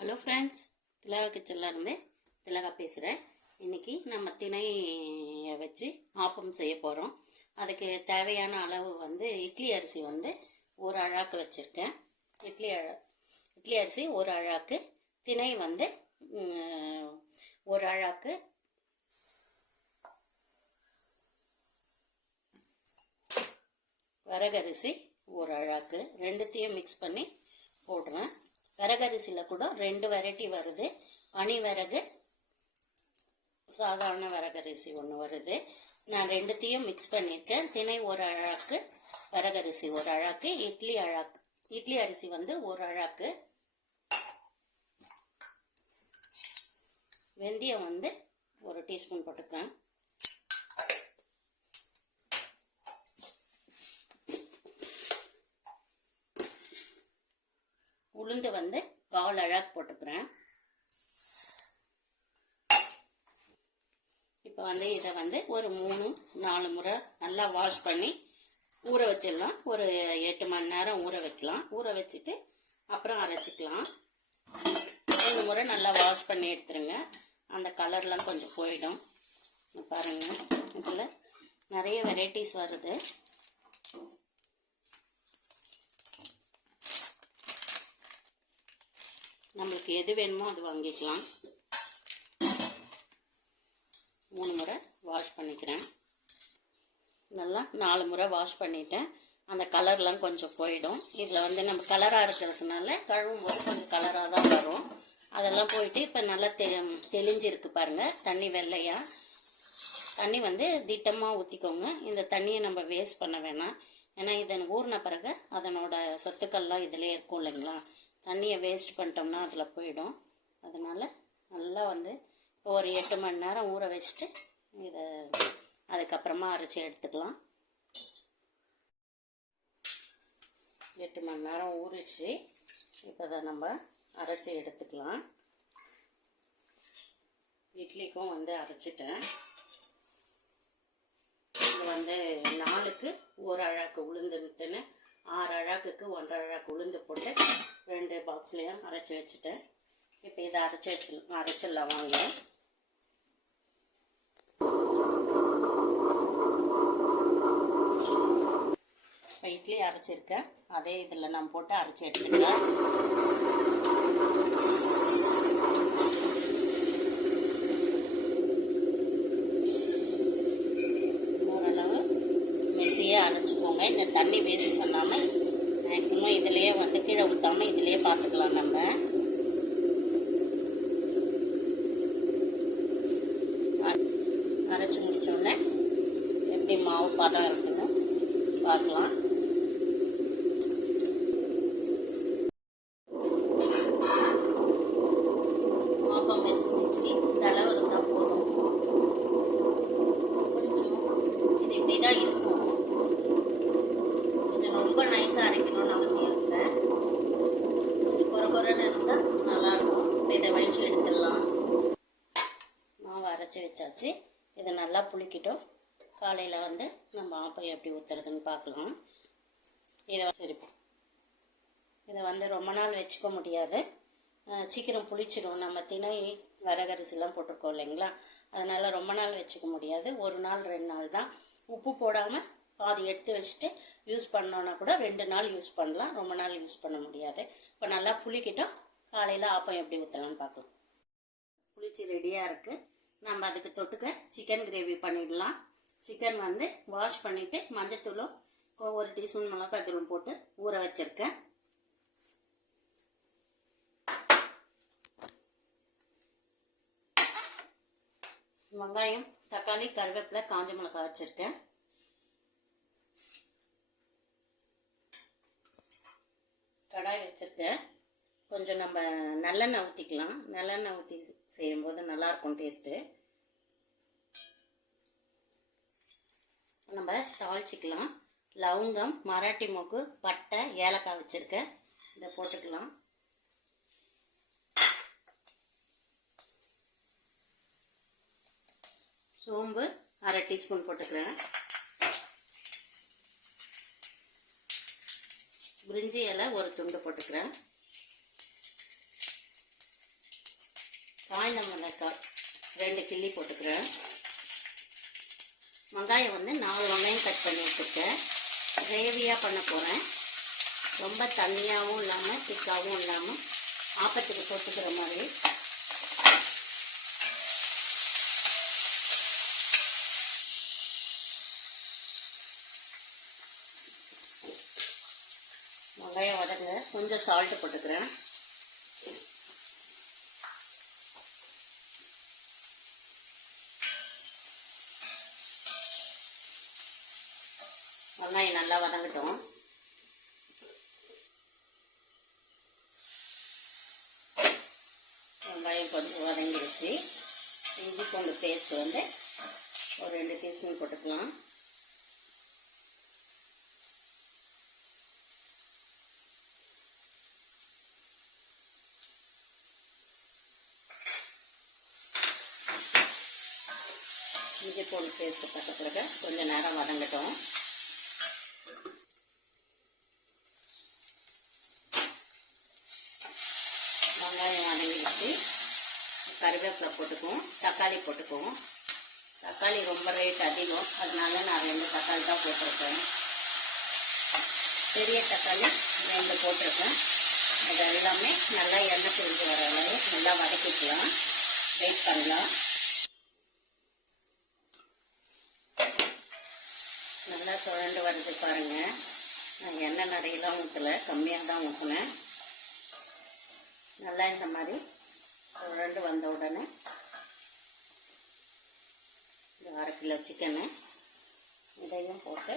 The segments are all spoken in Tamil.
ஹலோ ஃப்ரெண்ட்ஸ், திலகா கிச்சன்லேருந்து திலகா பேசுகிறேன். இன்றைக்கி நம்ம திணையை வச்சு ஆப்பம் செய்ய போகிறோம். அதுக்கு தேவையான அளவு இட்லி அரிசி ஒரு அழாக்கு வச்சுருக்கேன். இட்லி அரிசி ஒரு அழாக்கு, திணை ஒரு அழாக்கு, வரகரிசி ஒரு அழாக்கு, ரெண்டுத்தையும் மிக்ஸ் பண்ணி போடுறேன். வரகரிசியில் கூட 2 வெரைட்டி வருது. பனி வரகு, சாதாரண வரகரிசி ஒன்று வருது. நான் ரெண்டுத்தையும் மிக்ஸ் பண்ணியிருக்கேன். திணை ஒரு அழாக்கு, வரகரிசி ஒரு அழாக்கு, இட்லி அரிசி ஒரு அழாக்கு. வெந்தயம் 1 டீஸ்பூன் போட்டுக்கிறேன். உளுந்து 1/4 அழாக்கு போட்டுக்கிறேன். இப்போ இதை ஒரு 3-4 முறை நல்லா வாஷ் பண்ணி ஊற வச்சிடலாம். ஒரு 8 மணி நேரம் ஊற வைக்கலாம். ஊற வச்சுட்டு அப்புறம் அரைச்சிக்கலாம். 3 முறை நல்லா வாஷ் பண்ணி எடுத்துருங்க. அந்த கலர்லாம் கொஞ்சம் போயிடும். பாருங்கள், இதில் நிறைய வெரைட்டிஸ் வருது. நம்மளுக்கு எது வேணுமோ அது வாங்கிக்கலாம். 3 முறை வாஷ் பண்ணிக்கிறேன். நல்லா 4 முறை வாஷ் பண்ணிட்டேன். அந்த கலர்லாம் கொஞ்சம் போயிடும். இதில் நம்ம கலராக இருக்கிறதுனால கழுவும் போது கொஞ்சம் கலராக தான் வரும். அதெல்லாம் போயிட்டு இப்போ நல்லா தெளிஞ்சிருக்கு பாருங்கள். தண்ணி வெள்ளையாக தண்ணி திட்டமாக ஊற்றிக்கோங்க. இந்த தண்ணியை நம்ம வேஸ்ட் பண்ண வேணாம். ஏன்னா இதை ஊறின பிறகு அதனோட சத்துக்கள்லாம் இதிலே இருக்கும் இல்லைங்களா. தண்ணியை வேஸ்ட் பண்ணிட்டோம்னா அதில் போயிடும். அதனால் நல்லா ஒரு 8 மணி நேரம் ஊற வச்சுட்டு இதை அதுக்கப்புறமா அரைச்சி எடுத்துக்கலாம். 8 மணி நேரம் ஊறிச்சு. இப்போ அதை நம்ம அரைச்சி எடுத்துக்கலாம். இட்லிக்கும் அரைச்சிட்டேன். இது 4க்கு 1 அழாக்கு உளுந்து விட்டுன்னு 6 அழாக்குக்கு 1.5 அழாக்கு உளுந்து போட்டு 2 பாக்ஸ்லேயும் அரைச்சி வச்சுட்டேன். இப்போ இதை அரைச்சிடலாம் வாங்க. இப்போ இட்லி அரைச்சிருக்கேன். அதே இதில் நான் போட்டு அரைச்சி எடுத்துக்கிறேன். ஓரளவு மெல்லியாக அரைச்சிக்கோங்க. இந்த தண்ணி வேஸ்ட் பண்ணாமல் மேக்ஸிமம் இதிலேயே கீழே ஊற்றாமல் இதிலேயே பார்த்துக்கலாம். நம்ம அரைச்சி முடித்தோடனே எப்படி மாவு பதம் இருக்குன்னு பார்க்கலாம். ஆப்பம் மெசிஞ்சிச்சு. இந்த அளவு இருந்தால் போதும். கொஞ்சம் இது இப்படி தான் இருக்கும். இது ரொம்ப நைஸாக அரைக்கணும்னு அவசியம் இல்லை. குறைன்னு இருந்தால் நல்லாயிருக்கும். இப்போ இதை வழிச்சு எடுத்துடலாம். மாவு அரைச்சி வச்சாச்சு. இதை நல்லா புளிக்கிட்டோம். காலையில் நம்ம ஆப்பம் எப்படி ஊற்றுறதுன்னு பார்க்கலாம். இதை சரிப்போம். இதை ரொம்ப நாள் வச்சுக்க முடியாது. சீக்கிரம் புளிச்சிடும். நம்ம திணை வரகரிசிலாம் போட்டிருக்கோம் இல்லைங்களா. அதனால் ரொம்ப நாள் வச்சுக்க முடியாது. 1 நாள் 2 நாள் தான். உப்பு போடாமல் பாதி எடுத்து வச்சுட்டு யூஸ் பண்ணோன்னா கூட 2 நாள் யூஸ் பண்ணலாம். ரொம்ப நாள் யூஸ் பண்ண முடியாது. இப்போ நல்லா புளிக்கிட்டோம். காலையில் ஆப்பம் எப்படி ஊற்றலான்னு பார்க்கலாம். புளிச்சு ரெடியாக இருக்குது. நம்ம அதுக்கு தொட்டுக்க சிக்கன் கிரேவி பண்ணிடலாம். சிக்கன் வாஷ் பண்ணிவிட்டு மஞ்சத்தூளும் 1 டீஸ்பூன் மிளகாய்த்தூளும் போட்டு ஊற வச்சுருக்கேன். வெங்காயம், தக்காளி, கருவேப்பிலை, காஞ்ச மிளகாய் வச்சுருக்கேன். கடாய் வச்சுருக்கேன். கொஞ்சம் நம்ம நல்லெண்ணெய் ஊற்றிக்கலாம். நல்லெண்ணெய் ஊற்றி செய்யும்போது நல்லாயிருக்கும் டேஸ்ட்டு. நம்ம தாளிச்சிக்கலாம். லவங்கம், மராட்டி மொக்கு, பட்டை, ஏலக்காய் வச்சுருக்கேன். இதை போட்டுக்கலாம். சோம்பு 1/2 டீஸ்பூன் போட்டுக்கிறேன். பிரிஞ்சி இலை 1 துண்டு போட்டுக்கிறேன். காய்ந்த மிளகாய் 2 கிள்ளி போட்டுக்கிறேன். வெங்காயம் வந்து 4 வெங்காயம் கட் பண்ணி வச்சுருக்கேன். கிரேவியாக பண்ண போகிறேன். ரொம்ப தண்ணியாகவும் இல்லாமல் திக்காகவும் இல்லாமல் ஆப்பத்துக்கு தொட்டுக்கிற மாதிரி. வெங்காயம் வதங்க கொஞ்சம் சால்ட்டு போட்டுக்கிறேன். வெங்காயம் நல்லா வதங்கட்டும். வெங்காயம் கொஞ்சம் வதங்கிடுச்சு. இஞ்சி பூண்டு பேஸ்ட் வந்து ஒரு 2 டீஸ்பூன் போட்டுக்கலாம். இஞ்சி பூண்டு பேஸ்ட்டு போட்ட பிறகு கொஞ்சம் நேரம் வதங்கட்டும். வெங்காயம் வதங்கிடுச்சு. கருவேப்பிலை போட்டுக்குவோம், தக்காளி போட்டுக்குவோம். தக்காளி ரொம்ப ரேட் அதிகம், அதனால நான் 2 தக்காளி தான் போட்டிருக்கேன். பெரிய தக்காளி 2 போட்டிருக்கேன். அது எல்லாமே நல்லா எண்ணெய் பிரிஞ்சு வர அளவு நல்லா வதக்கிக்கலாம். வெயிட் பண்ணலாம். நல்லா சுழண்டு வருது பாருங்கள். நான் எண்ணெய் நிறையெல்லாம் ஊற்றலை, கம்மியாக தான் ஊற்றினேன். நல்லா இந்த மாதிரி சுழண்டு வந்த உடனே இந்த 1/2 கிலோ சிக்கனு இதையும் போட்டு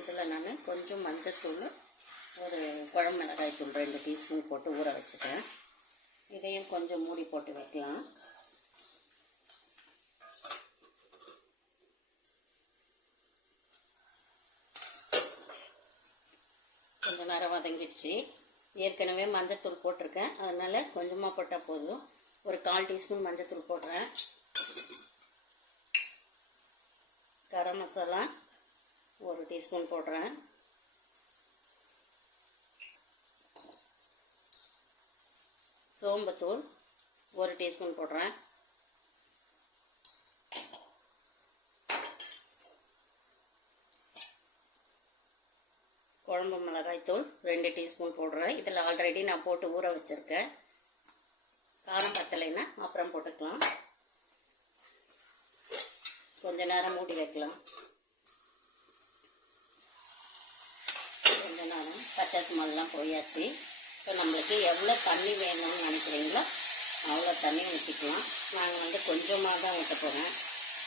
இதில் நான் கொஞ்சம் மஞ்சத்தூள், ஒரு குழம்பு மிளகாய் தூள் 2 டீஸ்பூன் போட்டு ஊற வச்சுட்டேன். இதையும் கொஞ்சம் மூடி போட்டு வைக்கலாம். கொஞ்சம் நேரம் வதங்கிடுச்சு. ஏற்கனவே மஞ்சத்தூள் போட்டிருக்கேன், அதனால் கொஞ்சமாக போட்டால் போதும். ஒரு 1/4 டீஸ்பூன் மஞ்சத்தூள் போடுறேன். கரம் மசாலா 1 டீஸ்பூன் போடுறேன். சோம்புத்தூள் 1 டீஸ்பூன் போடுறேன். குழம்பு மிளகாய்த்தூள் 2 டீஸ்பூன் போடுறேன். இதில் ஆல்ரெடி நான் போட்டு ஊற வச்சுருக்கேன். காரம் பத்தலைன்னா அப்புறம் போட்டுக்கலாம். கொஞ்ச நேரம் மூடி வைக்கலாம். கொஞ்ச நேரம் பச்சை ஸ்மெல்லாம் போயாச்சு. இப்போ நம்மளுக்கு எவ்வளோ தண்ணி வேணும்னு நினைக்கிறீங்களோ அவ்வளோ தண்ணி ஊற்றிக்கலாம். நாங்கள் வந்து கொஞ்சமாக தான் ஊற்ற போகிறேன்.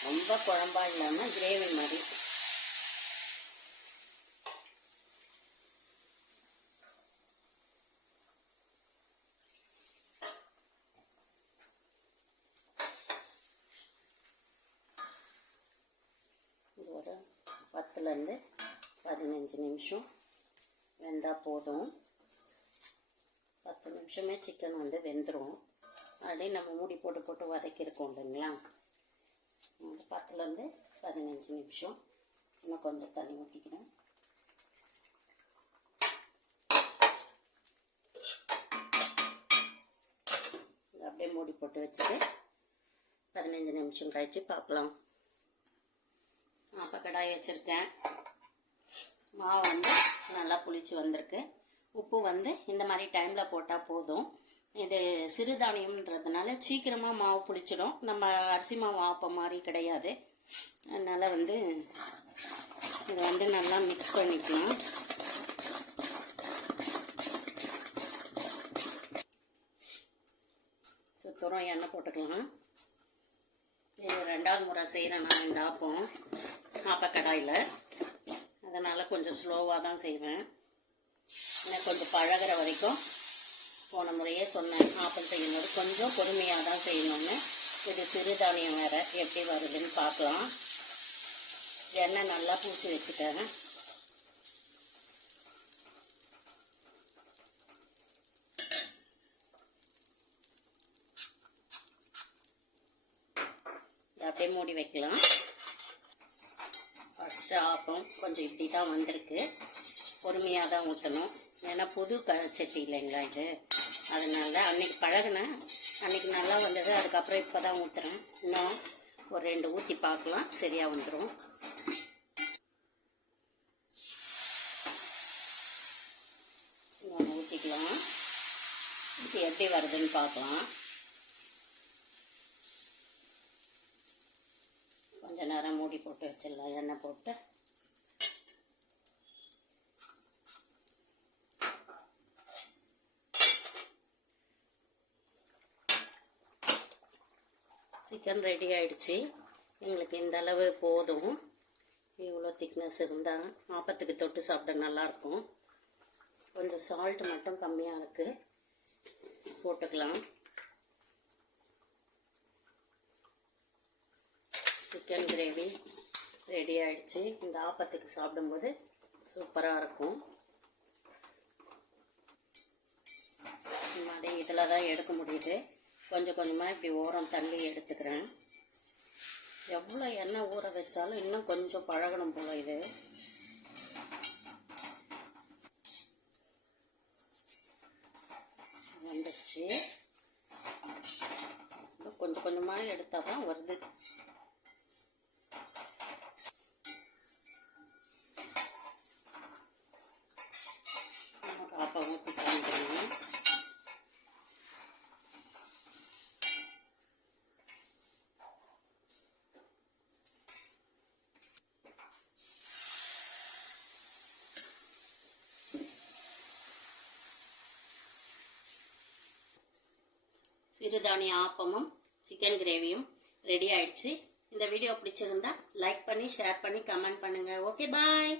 ரொம்ப குழம்பா இல்லாமல் கிரேவி மாதிரி. ஒரு 10லேருந்து 15 நிமிஷம் வெந்தால் போதும். 10 நிமிஷமே சிக்கன் வந்து வெந்துடும். அப்படியே நம்ம மூடி போட்டு வதக்கியிருக்கோம் இல்லைங்களா. 10லேருந்து 15 நிமிஷம். இன்னும் கொஞ்சம் தண்ணி ஊற்றிக்கிறேன். அப்படியே மூடி போட்டு வச்சுட்டு 15 நிமிஷம் கழித்து பார்க்கலாம். அப்போ கடாய் வச்சுருக்கேன். மாவு வந்து நல்லா புளிச்சு வந்திருக்கு. உப்பு வந்து இந்த மாதிரி டைமில் போட்டால் போதும். இது சிறுதானியம்ன்றதுனால சீக்கிரமாக மாவு புளிச்சிடும். நம்ம அரிசி மாவு ஆப்பம் மாதிரி கிடையாது. அதனால் வந்து இதை வந்து நல்லா மிக்ஸ் பண்ணிக்கலாம். சுத்தரம் எண்ணெய் போட்டுக்கலாம். இது 2வது முறை செய்கிறேன் நான் இந்த ஆப்பக்கடாயில். அதனால் கொஞ்சம் ஸ்லோவாக தான் செய்வேன். இன்னும் கொஞ்சம் பழகிற வரைக்கும். போன முறையே சொன்னேன், ஆப்பம் செய்யும்போது கொஞ்சம் பொறுமையாக தான் செய்யணும்னு. இது சிறுதானியம் வேறு, எப்படி வருதுன்னு பார்க்கலாம். எண்ணெய் நல்லா பூசி வச்சுட்டேன். அப்படியே மூடி வைக்கலாம். ஃபஸ்ட்டு ஆப்பம் கொஞ்சம் இப்படி தான் வந்திருக்கு. பொறுமையாக தான் ஊற்றணும். ஏன்னா புது சட்டி இல்லைங்களா இது, அதனால அன்றைக்கி பழகினேன், அன்றைக்கி நல்லா வந்தது. அதுக்கப்புறம் இப்போ தான் ஊற்றுறேன். இன்னும் ஒரு 2 ஊற்றி பார்க்கலாம், சரியாக வந்துடும். இன்னொன்று ஊற்றிக்கலாம். இது எப்படி வருதுன்னு பார்க்கலாம். கொஞ்ச நேரம் மூடி போட்டு வச்சிடலாம், எண்ணெய் போட்டு. சிக்கன் ரெடி ஆகிடுச்சு. எங்களுக்கு இந்த அளவு போதும். இவ்வளோ திக்னஸ் இருந்தால் ஆப்பத்துக்கு தொட்டு சாப்பிட நல்லாயிருக்கும். கொஞ்சம் சால்ட் மட்டும் கம்மியாக இருக்குது, போட்டுக்கலாம். சிக்கன் கிரேவி ரெடி ஆகிடுச்சு. இந்த ஆப்பத்துக்கு சாப்பிடும்போது சூப்பராக இருக்கும். இந்த மாதிரி இதில் தான் எடுக்க முடியுது. கொஞ்சம் கொஞ்சமாக இப்படி ஓரம் தள்ளி எடுத்துக்கிறேன். எவ்வளோ எண்ணெய் ஊற வச்சாலும் இன்னும் கொஞ்சம் பழகணும் போல் இது. வந்துடுச்சு. கொஞ்சம் கொஞ்சமாக எடுத்தால் தான் வருது. ஆப்பா ஊற்றி காமிக்கிறேன். சிறுதானிய ஆப்பமும் சிக்கன் கிரேவியும் ரெடி ஆயிடுச்சு. இந்த வீடியோ பிடிச்சிருந்தா லைக் பண்ணி, ஷேர் பண்ணி, கமெண்ட் பண்ணுங்கள். ஓகே, பாய்.